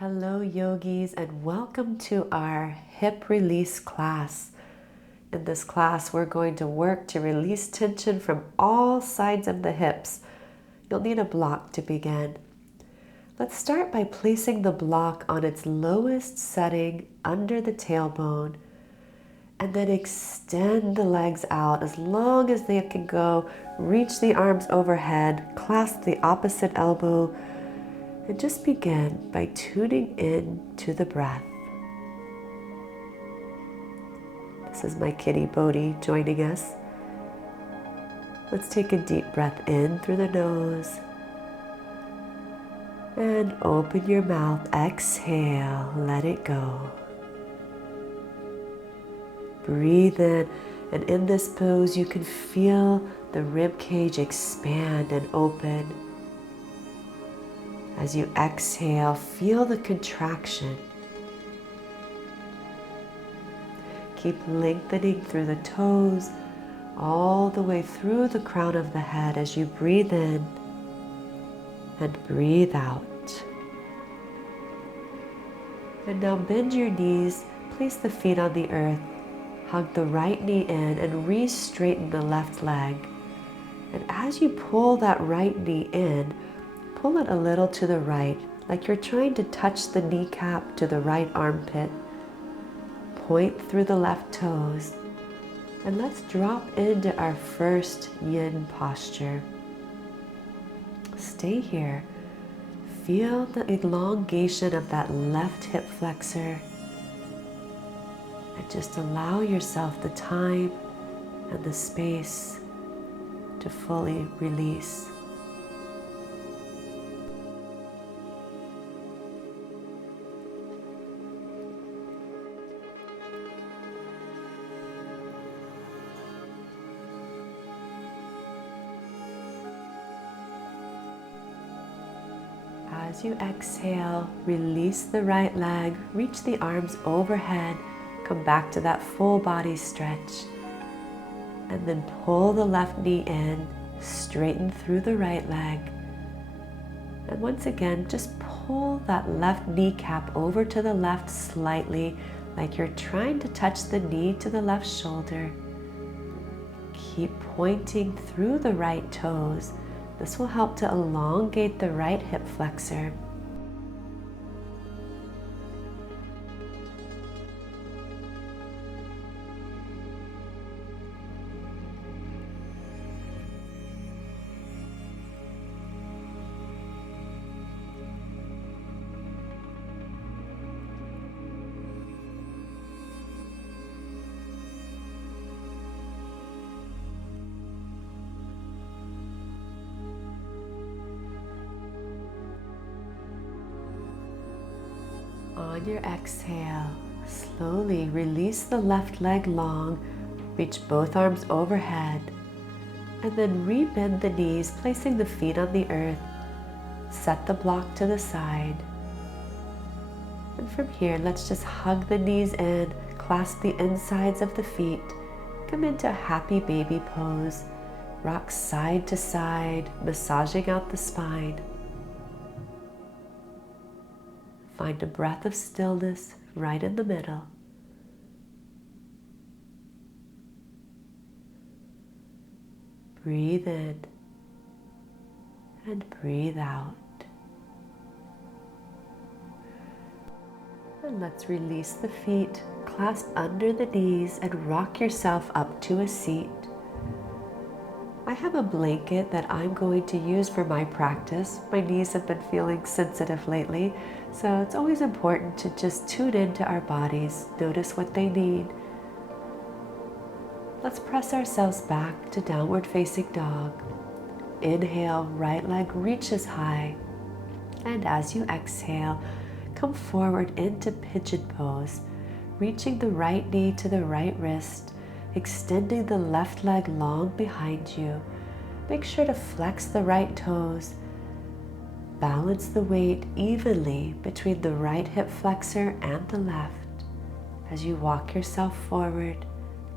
Hello yogis, and welcome to our hip release class. In this class we're going to work to release tension from all sides of the hips. You'll need a block to begin. Let's start by placing the block on its lowest setting under the tailbone, and then extend the legs out as long as they can go. Reach the arms overhead, clasp the opposite elbow, and just begin by tuning in to the breath. This is my kitty Bodhi joining us. Let's take a deep breath in through the nose and open your mouth. Exhale, let it go. Breathe in, and in this pose you can feel the rib cage expand and open. As you exhale, feel the contraction. Keep lengthening through the toes, all the way through the crown of the head as you breathe in and breathe out. And now bend your knees, place the feet on the earth, hug the right knee in and re-straighten the left leg. And as you pull that right knee in, pull it a little to the right, like you're trying to touch the kneecap to the right armpit. Point through the left toes, and let's drop into our first yin posture. Stay here. Feel the elongation of that left hip flexor, and just allow yourself the time and the space to fully release. As you exhale, release the right leg, reach the arms overhead, come back to that full body stretch, and then pull the left knee in, straighten through the right leg, and once again just pull that left kneecap over to the left slightly, like you're trying to touch the knee to the left shoulder. Keep pointing through the right toes. This will help to elongate the right hip flexor. On your exhale, slowly release the left leg long, reach both arms overhead, and then rebend the knees, placing the feet on the earth. Set the block to the side. And from here, let's just hug the knees in, clasp the insides of the feet, come into a happy baby pose, rock side to side, massaging out the spine. Find a breath of stillness right in the middle. Breathe in and breathe out. And let's release the feet, clasp under the knees, and rock yourself up to a seat. I have a blanket that I'm going to use for my practice. My knees have been feeling sensitive lately, so it's always important to just tune into our bodies, notice what they need. Let's press ourselves back to downward facing dog. Inhale, right leg reaches high. And as you exhale, come forward into pigeon pose, reaching the right knee to the right wrist, extending the left leg long behind you. Make sure to flex the right toes. Balance the weight evenly between the right hip flexor and the left as you walk yourself forward,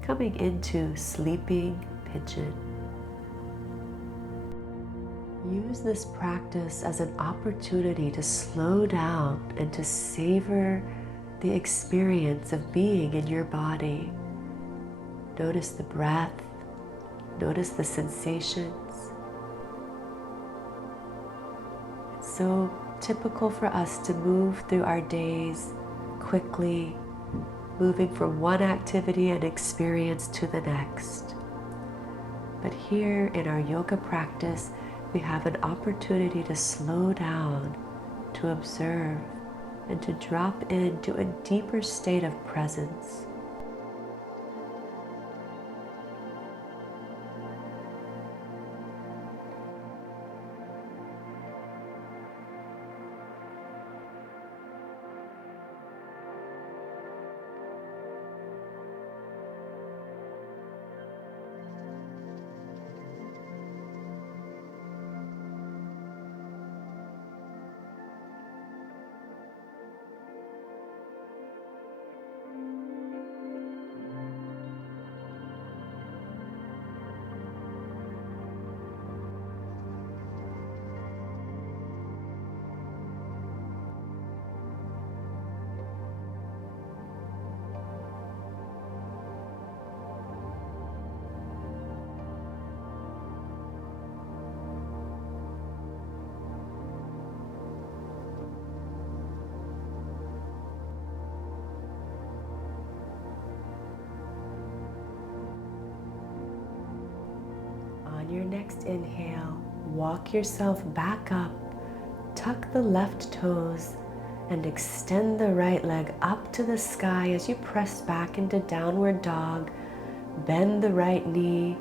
coming into sleeping pigeon. Use this practice as an opportunity to slow down and to savor the experience of being in your body. Notice the breath, notice the sensations. It's so typical for us to move through our days quickly, moving from one activity and experience to the next. But here in our yoga practice, we have an opportunity to slow down, to observe, and to drop into a deeper state of presence. On your next inhale, walk yourself back up, tuck the left toes, and extend the right leg up to the sky as you press back into downward dog. Bend the right knee,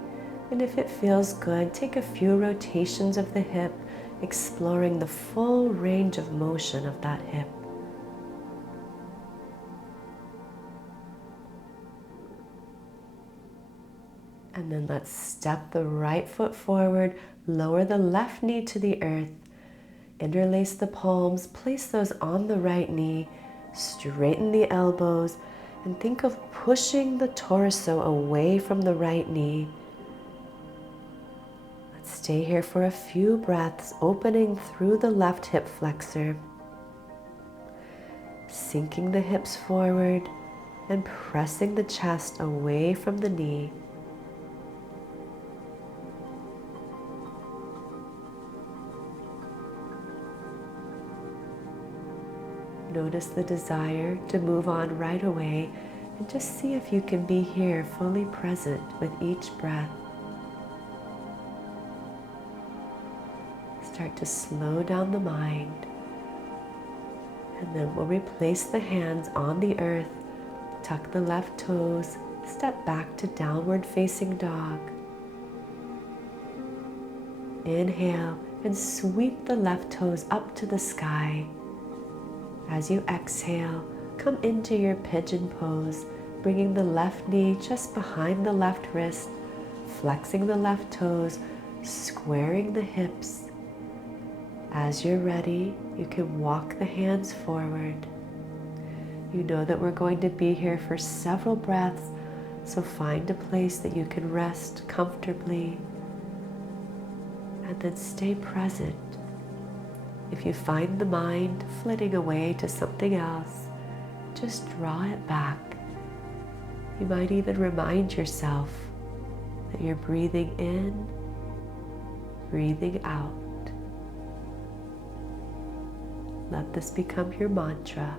and if it feels good, take a few rotations of the hip, exploring the full range of motion of that hip. And then let's step the right foot forward, lower the left knee to the earth, interlace the palms, place those on the right knee, straighten the elbows, and think of pushing the torso away from the right knee. Let's stay here for a few breaths, opening through the left hip flexor, sinking the hips forward and pressing the chest away from the knee. Notice the desire to move on right away and just see if you can be here fully present with each breath. Start to slow down the mind, and then we'll replace the hands on the earth, tuck the left toes, step back to downward facing dog. Inhale and sweep the left toes up to the sky. As you exhale, come into your pigeon pose, bringing the left knee just behind the left wrist, flexing the left toes, squaring the hips. As you're ready, you can walk the hands forward. You know that we're going to be here for several breaths, so find a place that you can rest comfortably, and then stay present. If you find the mind flitting away to something else, just draw it back. You might even remind yourself that you're breathing in, breathing out. Let this become your mantra.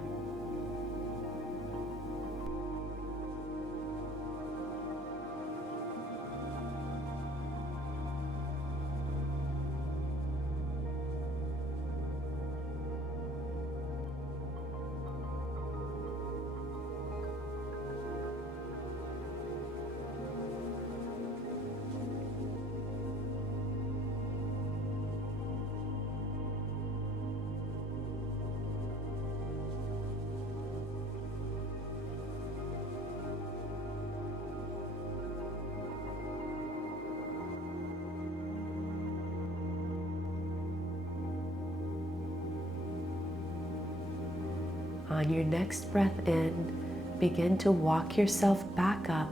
On your next breath in, begin to walk yourself back up.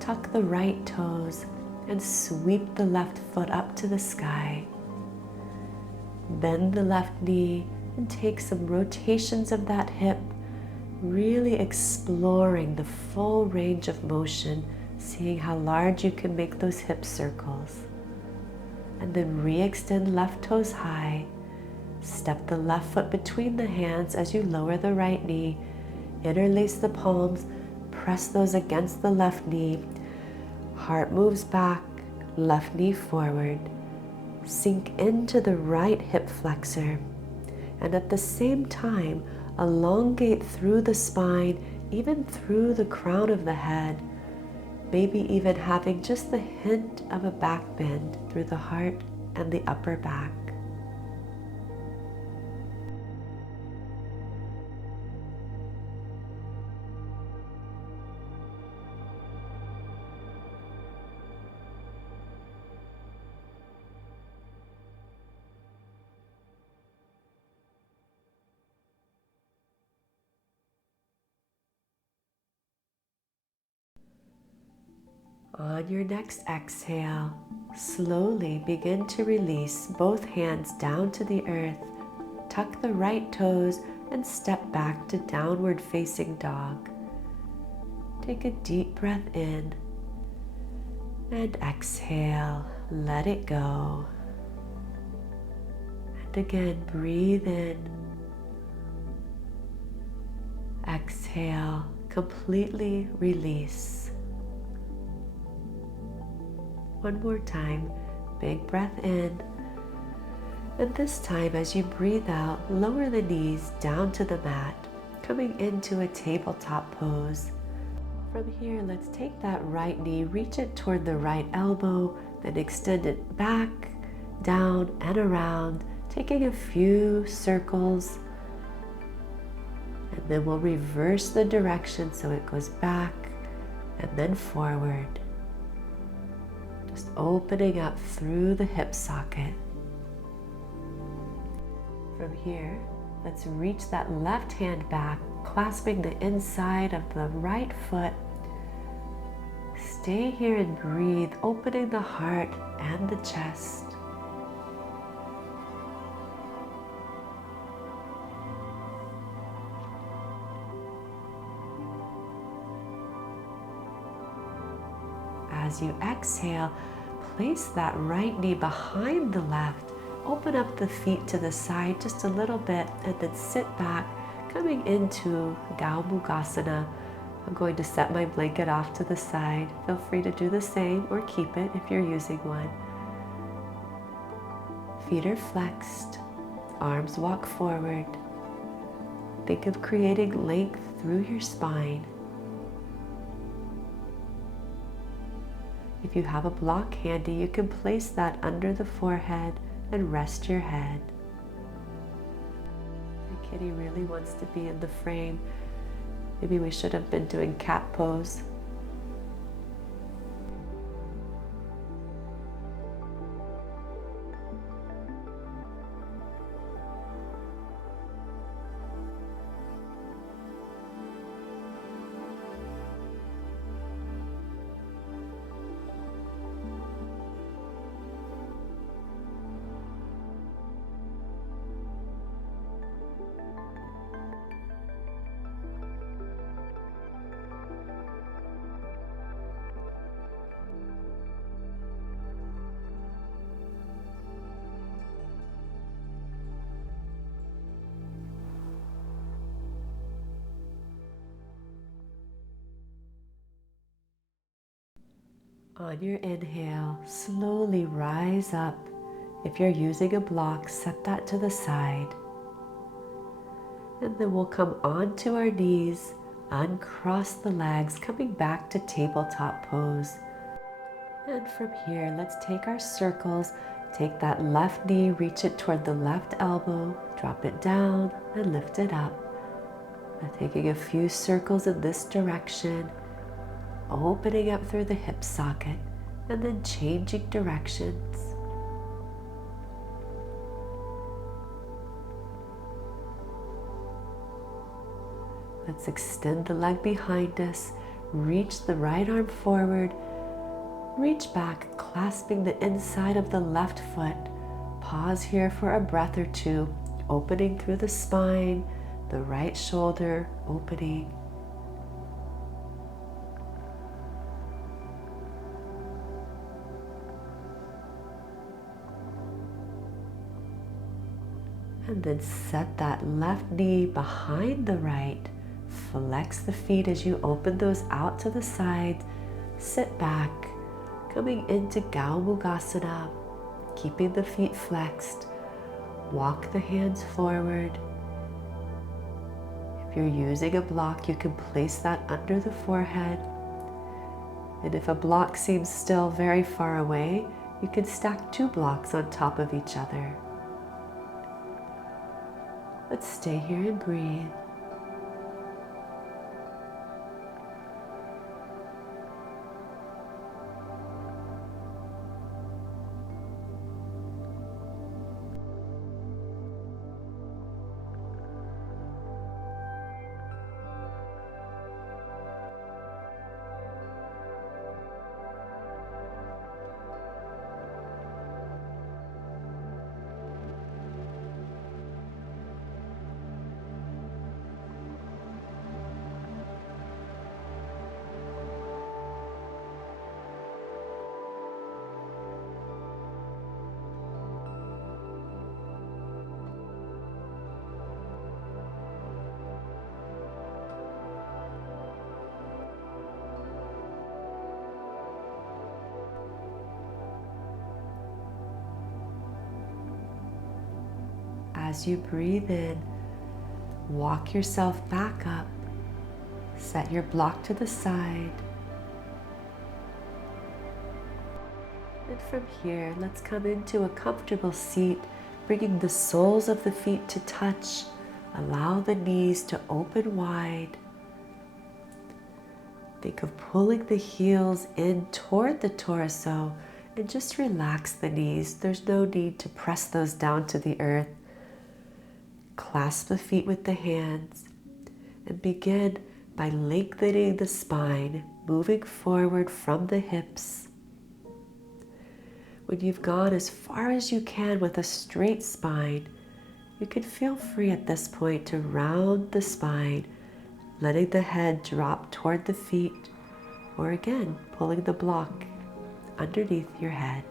Tuck the right toes and sweep the left foot up to the sky. Bend the left knee and take some rotations of that hip, really exploring the full range of motion, seeing how large you can make those hip circles. And then re-extend left toes high. Step the left foot between the hands as you lower the right knee. Interlace the palms, press those against the left knee. Heart moves back, left knee forward. Sink into the right hip flexor. And at the same time, elongate through the spine, even through the crown of the head. Maybe even having just the hint of a back bend through the heart and the upper back. On your next exhale, slowly begin to release both hands down to the earth. Tuck the right toes and step back to downward facing dog. Take a deep breath in and exhale, let it go. And again, breathe in. Exhale, completely release. One more time, big breath in. And this time, as you breathe out, lower the knees down to the mat, coming into a tabletop pose. From here, let's take that right knee, reach it toward the right elbow, then extend it back, down, and around, taking a few circles. And then we'll reverse the direction so it goes back and then forward. Just opening up through the hip socket. From here, let's reach that left hand back, clasping the inside of the right foot. Stay here and breathe, opening the heart and the chest. As you exhale, place that right knee behind the left. Open up the feet to the side just a little bit and then sit back, coming into Gao Mugasana. I'm going to set my blanket off to the side. Feel free to do the same or keep it if you're using one. Feet are flexed, arms walk forward. Think of creating length through your spine. If you have a block handy, you can place that under the forehead and rest your head. The kitty really wants to be in the frame. Maybe we should have been doing cat pose. On your inhale, slowly rise up. If you're using a block, set that to the side. And then we'll come onto our knees, uncross the legs, coming back to tabletop pose. And from here, let's take our circles. Take that left knee, reach it toward the left elbow, drop it down and lift it up. Now taking a few circles in this direction, opening up through the hip socket, and then changing directions. Let's extend the leg behind us, reach the right arm forward, reach back, clasping the inside of the left foot, Pause here for a breath or two, opening through the spine, the right shoulder opening. And then set that left knee behind the right. Flex the feet as you open those out to the side. Sit back, coming into Gaumugasana, keeping the feet flexed. Walk the hands forward. If you're using a block, you can place that under the forehead. And if a block seems still very far away, you can stack 2 blocks on top of each other. Let's stay here and breathe. As you breathe in, walk yourself back up. Set your block to the side. And from here, let's come into a comfortable seat, bringing the soles of the feet to touch. Allow the knees to open wide. Think of pulling the heels in toward the torso and just relax the knees. There's no need to press those down to the earth. Clasp the feet with the hands and begin by lengthening the spine, moving forward from the hips. When you've gone as far as you can with a straight spine, you can feel free at this point to round the spine, letting the head drop toward the feet, or again, pulling the block underneath your head.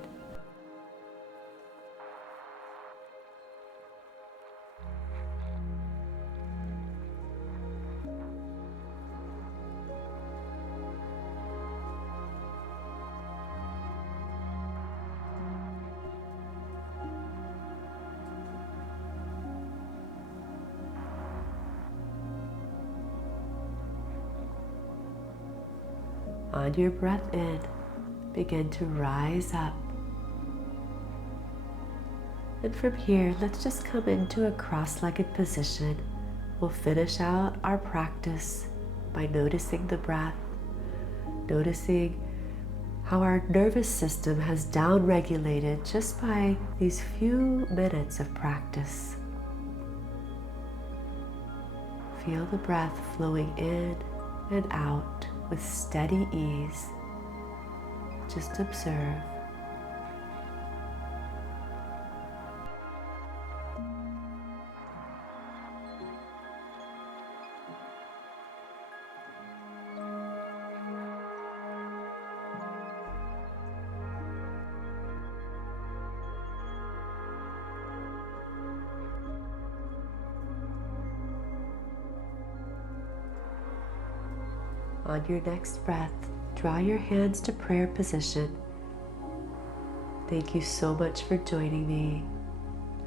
On your breath in, begin to rise up. And from here, let's just come into a cross-legged position. We'll finish out our practice by noticing the breath, noticing how our nervous system has down-regulated just by these few minutes of practice. Feel the breath flowing in and out with steady ease. Just observe. On your next breath, draw your hands to prayer position. Thank you so much for joining me.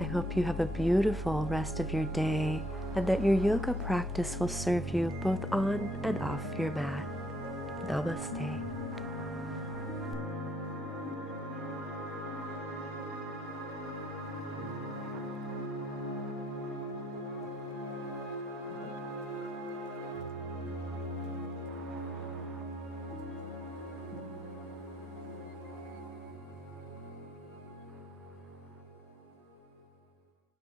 I hope you have a beautiful rest of your day and that your yoga practice will serve you both on and off your mat. Namaste.